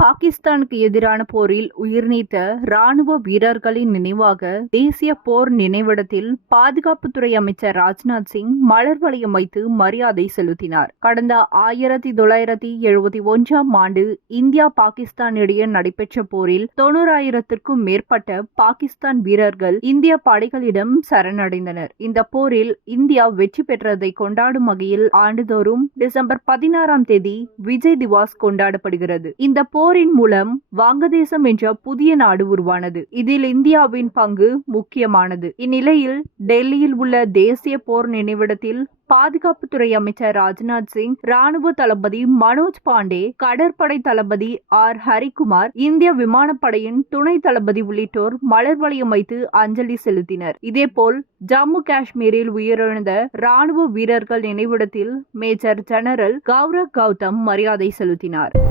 பாகிஸ்தானுக்கு எதிரான போரில் உயிர்நீத்த ராணுவ வீரர்களின் நினைவாக தேசிய போர் நினைவிடத்தில் பாதுகாப்புத்துறை அமைச்சர் ராஜ்நாத் சிங் மலர் வளையம் வைத்து மரியாதை செலுத்தினார். கடந்த ஆயிரத்தி தொள்ளாயிரத்தி எழுபத்தி ஒன்றாம் ஆண்டு இந்தியா பாகிஸ்தான் இடையே நடைபெற்ற போரில் தொண்ணூறாயிரத்திற்கும் மேற்பட்ட பாகிஸ்தான் வீரர்கள் இந்திய படைகளிடம் சரணடைந்தனர். இந்த போரில் இந்தியா வெற்றி பெற்றதை கொண்டாடும் வகையில் ஆண்டுதோறும் டிசம்பர் பதினாறாம் தேதி விஜய் திவாஸ் கொண்டாடப்படுகிறது. இந்த போர் போரின் மூலம் வங்கதேசம் என்ற புதிய நாடு உருவானது. இதில் இந்தியாவின் பங்கு முக்கியமானது. இந்நிலையில் டெல்லியில் உள்ள தேசிய போர் நினைவிடத்தில் பாதுகாப்புத்துறை அமைச்சர் ராஜ்நாத் சிங் ராணுவ தளபதி மனோஜ் பாண்டே கடற்படை தளபதி ஆர். ஹரிகுமார் இந்திய விமானப்படையின் துணை தளபதி உள்ளிட்டோர் மலர் வளையம் வைத்து அஞ்சலி செலுத்தினர். இதேபோல் ஜம்மு காஷ்மீரில் உயிரிழந்த ராணுவ வீரர்கள் நினைவிடத்தில் மேஜர் ஜெனரல் கௌரவ் கௌதம் மரியாதை செலுத்தினார்.